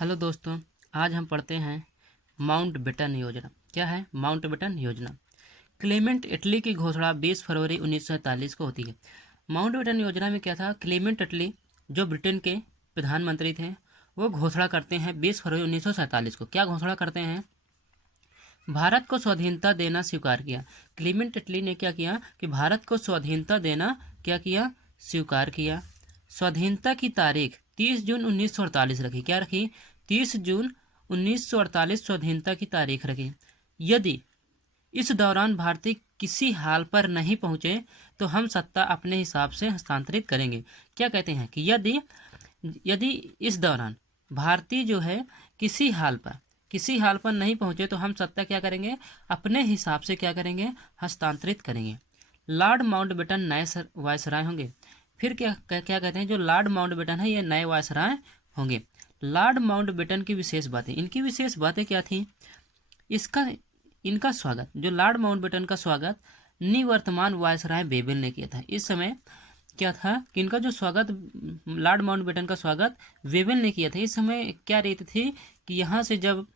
Hello दोस्तों, आज हम पढ़ते हैं माउंटबेटन योजना। क्या है माउंटबेटन योजना? क्लेमेंट इटली की घोषणा 20 फरवरी 1947 को होती है। माउंटबेटन योजना में क्या था? क्लेमेंट इटली जो ब्रिटेन के प्रधानमंत्री थे, वो घोषणा करते हैं 20 फरवरी 1947 को। क्या घोषणा करते हैं? भारत को स्वाधीनता देना स्वीकार किया। क्लेमेंट इटली ने क्या किया कि भारत को स्वाधीनता देना क्या किया? स्वीकार किया। स्वाधीनता की तारीख 30 जून 1948 रखी। क्या रखी? 30 जून 1948 स्वाधीनता की तारीख रखी। यदि इस दौरान भारतीय किसी हाल पर नहीं पहुंचे तो हम सत्ता अपने हिसाब से हस्तांतरित करेंगे। क्या कहते हैं कि यदि यदि इस दौरान भारतीय जो है किसी हाल पर नहीं पहुंचे तो हम सत्ता क्या करेंगे? अपने हिसाब से क्या करेंगे? हस्तांतरित करेंगे। लॉर्ड माउंटबेटन नए वायसराय होंगे। फिर क्या क्या क्या कहते हैं? जो लॉर्ड माउंटबेटन है ये नए वायसराय होंगे। लॉर्ड माउंटबेटन की विशेष बातें, इनकी विशेष बातें क्या थी? इसका इनका स्वागत, जो लॉर्ड माउंटबेटन का स्वागत निवर्तमान वायसराय बेबल ने किया था। इस समय क्या था कि इनका जो स्वागत, लॉर्ड माउंटबेटन का स्वागत वेबल ने किया था। इस समय क्या रीति थी कि यहाँ से जब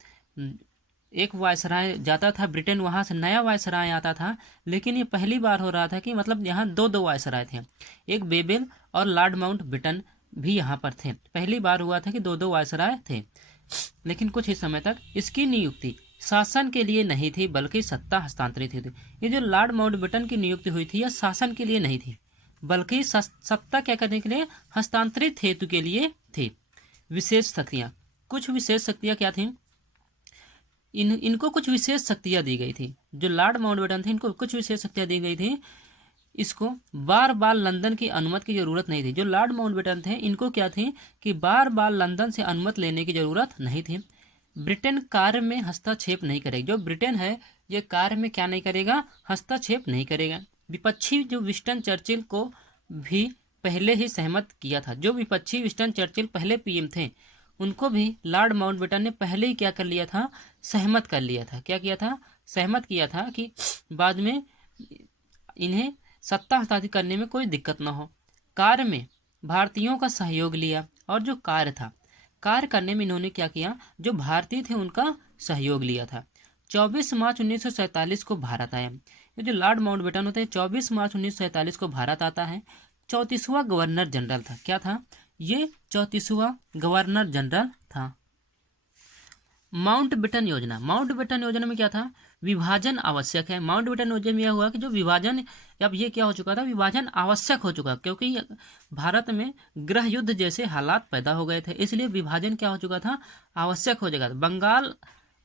एक वायसराय जाता था ब्रिटेन, वहाँ से नया वायसराय आता था, लेकिन ये पहली बार हो रहा था कि मतलब यहाँ दो दो वायसराय थे, एक बेबल और लॉर्ड माउंटबेटन भी यहाँ पर थे। पहली बार हुआ था कि दो दो वायसराय थे। लेकिन कुछ ही समय तक इसकी नियुक्ति शासन के लिए नहीं थी बल्कि सत्ता हस्तांतरित थी। ये जो लॉर्ड माउंटबेटन की नियुक्ति हुई थी यह शासन के लिए नहीं थी बल्कि सत्ता क्या करने के लिए? हस्तांतरित हेतु के लिए थी। विशेष शक्तियाँ, कुछ विशेष शक्तियाँ क्या थीं? इनको कुछ विशेष शक्तियाँ दी गई थी। जो लॉर्ड माउंटबेटन थे इनको कुछ विशेष शक्तियाँ दी गई थी। इसको बार बार लंदन की अनुमति की जरूरत नहीं थी। जो लॉर्ड माउंटबेटन थे इनको क्या थी कि बार बार लंदन से अनुमति लेने की जरूरत नहीं थी। ब्रिटेन कार्य में हस्तक्षेप नहीं करेगी। जो ब्रिटेन है ये कार्य में क्या नहीं करेगा? हस्तक्षेप नहीं करेगा। विपक्षी जो विंस्टन चर्चिल को भी पहले ही सहमत किया था। जो विपक्षी विंस्टन चर्चिल पहले पीएम थे उनको भी लॉर्ड माउंटबेटन ने पहले ही क्या कर लिया था? सहमत कर लिया था। क्या किया था? सहमत किया था कि बाद में इन्हें सत्ता हस्तांतरित करने में कोई दिक्कत न हो। कार्य में भारतीयों का सहयोग लिया और जो कार्य करने में इन्होंने क्या किया? जो भारतीय थे उनका सहयोग लिया था। 24 मार्च 1947 को भारत आया। ये जो लॉर्ड माउंटबेटन होते हैं 24 मार्च 1947 को भारत आता है। 34वां गवर्नर जनरल था। क्या था? ये 34वां गवर्नर जनरल था। माउंटबेटन योजना में क्या था? विभाजन आवश्यक है। माउंटबेटन योजना में यह हुआ कि जो विभाजन, अब ये क्या हो चुका था? विभाजन आवश्यक हो चुका, क्योंकि भारत में गृह युद्ध जैसे हालात पैदा हो गए थे, इसलिए विभाजन क्या हो चुका था? आवश्यक हो जाएगा। बंगाल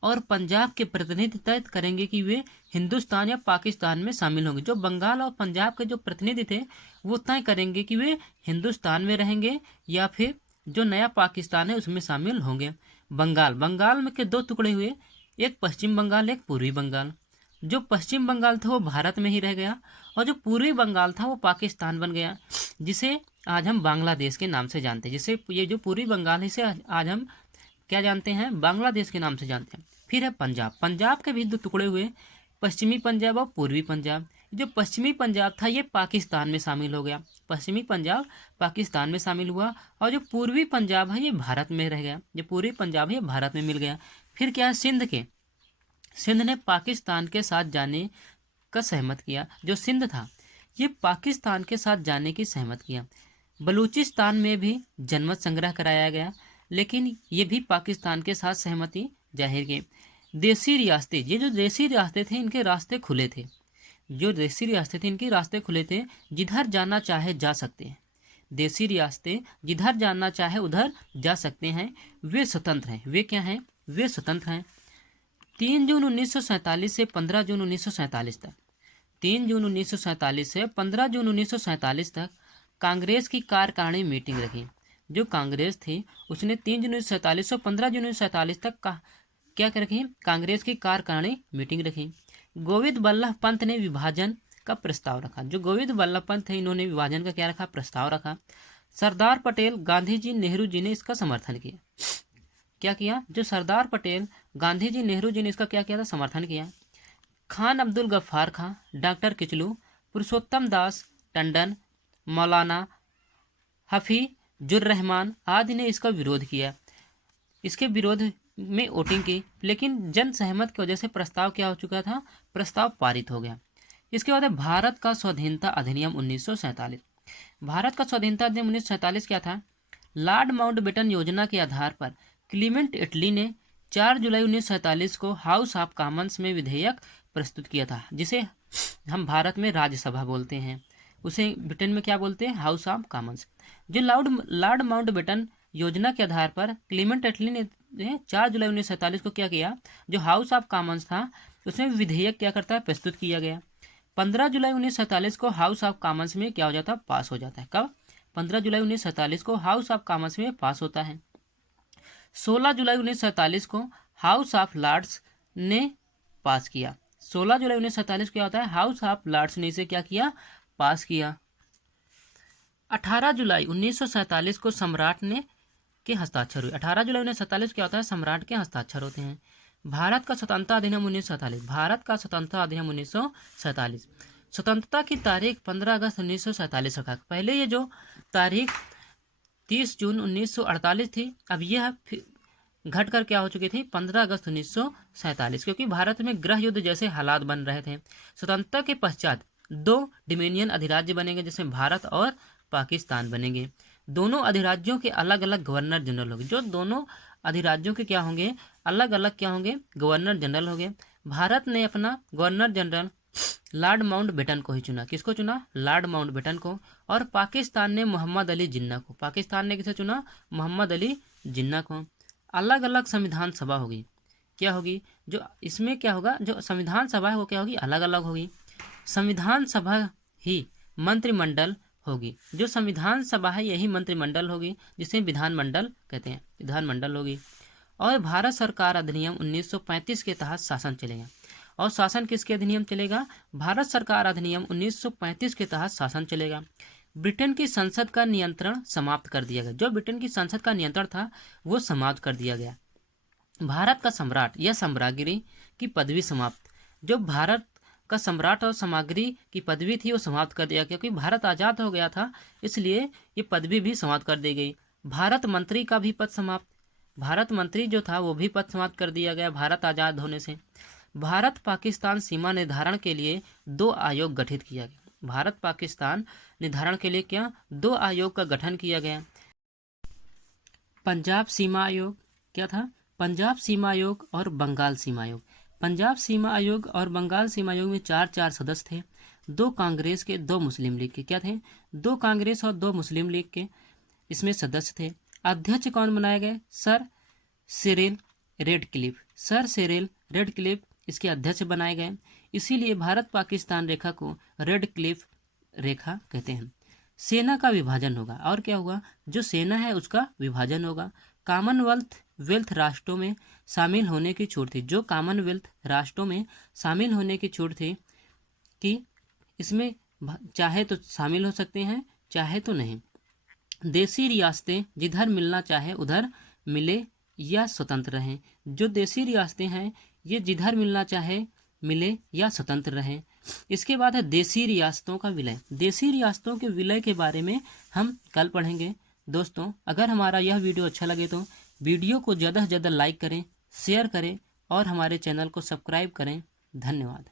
और पंजाब के प्रतिनिधि तय करेंगे कि वे हिंदुस्तान या पाकिस्तान में शामिल होंगे। जो बंगाल और पंजाब के जो प्रतिनिधि थे वो तय करेंगे कि वे हिंदुस्तान में रहेंगे या फिर जो नया पाकिस्तान है उसमें शामिल होंगे। बंगाल में के दो टुकड़े हुए, एक पश्चिम बंगाल, एक पूर्वी बंगाल। जो पश्चिम बंगाल था वो भारत में ही रह गया और जो पूर्वी बंगाल था वो पाकिस्तान बन गया, जिसे आज हम बांग्लादेश के नाम से जानते हैं। जिसे ये जो पूर्वी बंगाल है इसे आज हम क्या जानते हैं? बांग्लादेश के नाम से जानते हैं। फिर है पंजाब के भी दो टुकड़े हुए, पश्चिमी पंजाब और पूर्वी पंजाब। जो पश्चिमी पंजाब था ये पाकिस्तान में शामिल हो गया, पश्चिमी पंजाब पाकिस्तान में शामिल हुआ, और जो पूर्वी पंजाब है ये भारत में रह गया। जो पूर्वी पंजाब है ये भारत में मिल गया। फिर क्या है? सिंध ने पाकिस्तान के साथ जाने का सहमत किया। जो सिंध था ये पाकिस्तान के साथ जाने की सहमत किया। बलूचिस्तान में भी जनमत संग्रह कराया गया, लेकिन ये भी पाकिस्तान के साथ सहमति जाहिर की। देसी रियासतें, ये जो देसी रियासतें थे इनके रास्ते खुले थे। जो देसी रियासतें थी इनके रास्ते खुले थे, जिधर जाना चाहे जा सकते हैं। देसी रियासतें जिधर जाना चाहे उधर जा सकते हैं, वे स्वतंत्र हैं। वे क्या हैं? वे स्वतंत्र हैं। 3 जून 1947 से 15 जून 1947 तक 3 जून 1947 से 15 जून 1947 तक कांग्रेस की कार्यकारिणी मीटिंग रखी। जो कांग्रेस थी उसने 3 जून 1947 से 15 जून 1947 तक क्या रखी? कांग्रेस की कार्यकारिणी मीटिंग रखी। गोविंद बल्लभ पंत ने विभाजन का प्रस्ताव रखा। जो गोविंद बल्लभ पंत थे इन्होंने विभाजन का क्या रखा? प्रस्ताव रखा। सरदार पटेल, गांधी जी, नेहरू जी ने इसका समर्थन किया। क्या किया? जो सरदार पटेल, गांधी जी, नेहरू जी ने इसका क्या किया था? समर्थन किया। खान अब्दुल गफ्फार खां, डॉक्टर किचलू, पुरुषोत्तम दास टंडन, मौलाना हफीजुर रहमान आदि ने इसका विरोध किया। इसके विरोध में वोटिंग की, लेकिन जन सहमत की वजह से प्रस्ताव क्या हो चुका था, प्रस्ताव पारित हो गया। इसके बाद है भारत का स्वाधीनता अधिनियम 1947। भारत का स्वाधीनता अधिनियम 1947 क्या था, लॉर्ड माउंटबेटन योजना के आधार पर क्लीमेंट एटली ने 4 जुलाई 1947 को हाउस ऑफ कॉमन्स में विधेयक प्रस्तुत किया था, जिसे हम भारत में राज्यसभा बोलते हैं, उसे ब्रिटेन में क्या बोलते हैं, हाउस ऑफ कॉमन्स। जो लॉर्ड माउंटबेटन योजना के आधार पर क्लीमेंट एटली ने 4 जुलाई 1947 को क्या किया, जो हाउस ऑफ कॉमन्स था उसमें विधेयक क्या करता है, प्रस्तुत किया गया। 15 जुलाई 1947 को हाउस ऑफ कॉमन्स में क्या हो जाता है, पास हो जाता है। कब, 15 जुलाई 1947 को हाउस ऑफ कॉमन्स में पास होता है। 16 जुलाई 1947 को हाउस ऑफ लॉर्ड्स ने पास किया। 16 जुलाई 1947 क्या होता है, हाउस ऑफ लॉर्ड्स ने इसे क्या किया, पास किया। 18 जुलाई 1947 को सम्राट ने के हस्ताक्षर हुए। 18 जुलाई 1947 क्या होता है, सम्राट के हस्ताक्षर होते हैं। भारत का स्वतंत्रता अधिनियम 1947। भारत का स्वतंत्रता अधिनियम 1947। स्वतंत्रता की तारीख 15 अगस्त 1947 रखा। पहले ये जो तारीख 30 जून 1948 थी, अब यह घट कर क्या हो चुकी थी, 15 अगस्त 1947, क्योंकि भारत में गृह युद्ध जैसे हालात बन रहे थे। स्वतंत्रता के पश्चात 2 डोमिनियन अधिराज्य बनेंगे, जिसमें भारत और पाकिस्तान बनेंगे। दोनों अधिराज्यों के अलग अलग गवर्नर जनरल होंगे। जो दोनों अधिराज्यों के क्या होंगे, अलग अलग क्या होंगे, गवर्नर जनरल होंगे। भारत ने अपना गवर्नर जनरल लॉर्ड माउंटबेटन को ही चुना। किसको चुना, लॉर्ड माउंटबेटन को। और पाकिस्तान ने मोहम्मद अली जिन्ना को। पाकिस्तान ने किसे चुना, मोहम्मद अली जिन्ना को। अलग अलग संविधान सभा होगी, क्या होगी, जो इसमें क्या होगा, जो संविधान सभा है वो क्या होगी, अलग अलग होगी। संविधान सभा ही मंत्रिमंडल होगी। जो संविधान सभा है यही मंत्रिमंडल होगी, जिसे विधानमंडल कहते हैं, विधानमंडल होगी। और भारत सरकार अधिनियम 1935 के तहत शासन चलेगा। और शासन किसके अधिनियम चलेगा, भारत सरकार अधिनियम 1935 के तहत शासन चलेगा। ब्रिटेन की संसद का नियंत्रण समाप्त कर दिया गया। जो ब्रिटेन की संसद का नियंत्रण था वो समाप्त कर दिया गया। भारत का सम्राट या सम्राज्ञी की पदवी समाप्त। जो भारत का सम्राट और सामग्री की पदवी थी वो समाप्त कर दिया, क्योंकि भारत आज़ाद हो गया था, इसलिए ये पदवी भी समाप्त कर दी गई। भारत मंत्री का भी पद समाप्त। भारत मंत्री जो था वो भी पद समाप्त कर दिया गया भारत आज़ाद होने से। भारत पाकिस्तान सीमा निर्धारण के लिए 2 आयोग गठित किया गया। भारत पाकिस्तान निर्धारण के लिए क्या, 2 आयोग का गठन किया गया। पंजाब सीमा आयोग क्या था, पंजाब सीमा आयोग और बंगाल सीमा आयोग। पंजाब सीमा आयोग और बंगाल सीमा आयोग में 4 सदस्य थे। 2 कांग्रेस के, 2 मुस्लिम लीग के। क्या थे, 2 कांग्रेस और 2 मुस्लिम लीग के इसमें सदस्य थे। अध्यक्ष कौन बनाए गए, sir Cyril Radcliffe. Sir Cyril Radcliffe इसके अध्यक्ष बनाए गए। इसीलिए भारत पाकिस्तान रेखा को रेडक्लिफ रेखा कहते हैं। सेना का विभाजन होगा, और क्या होगा, जो सेना है उसका विभाजन होगा। कॉमनवेल्थ राष्ट्रों में शामिल होने की छूट थी। जो कॉमनवेल्थ राष्ट्रों में शामिल होने की छूट थी कि इसमें चाहे तो शामिल हो सकते हैं, चाहे तो नहीं। देसी रियासतें जिधर मिलना चाहे उधर मिले या स्वतंत्र रहें। जो देसी रियासतें हैं ये जिधर मिलना चाहे मिले या स्वतंत्र रहें। इसके बाद है देसी रियासतों का विलय। देसी रियासतों के विलय के बारे में हम कल पढ़ेंगे। दोस्तों, अगर हमारा यह वीडियो अच्छा लगे तो वीडियो को ज़्यादा से ज़्यादा लाइक करें, शेयर करें और हमारे चैनल को सब्सक्राइब करें। धन्यवाद।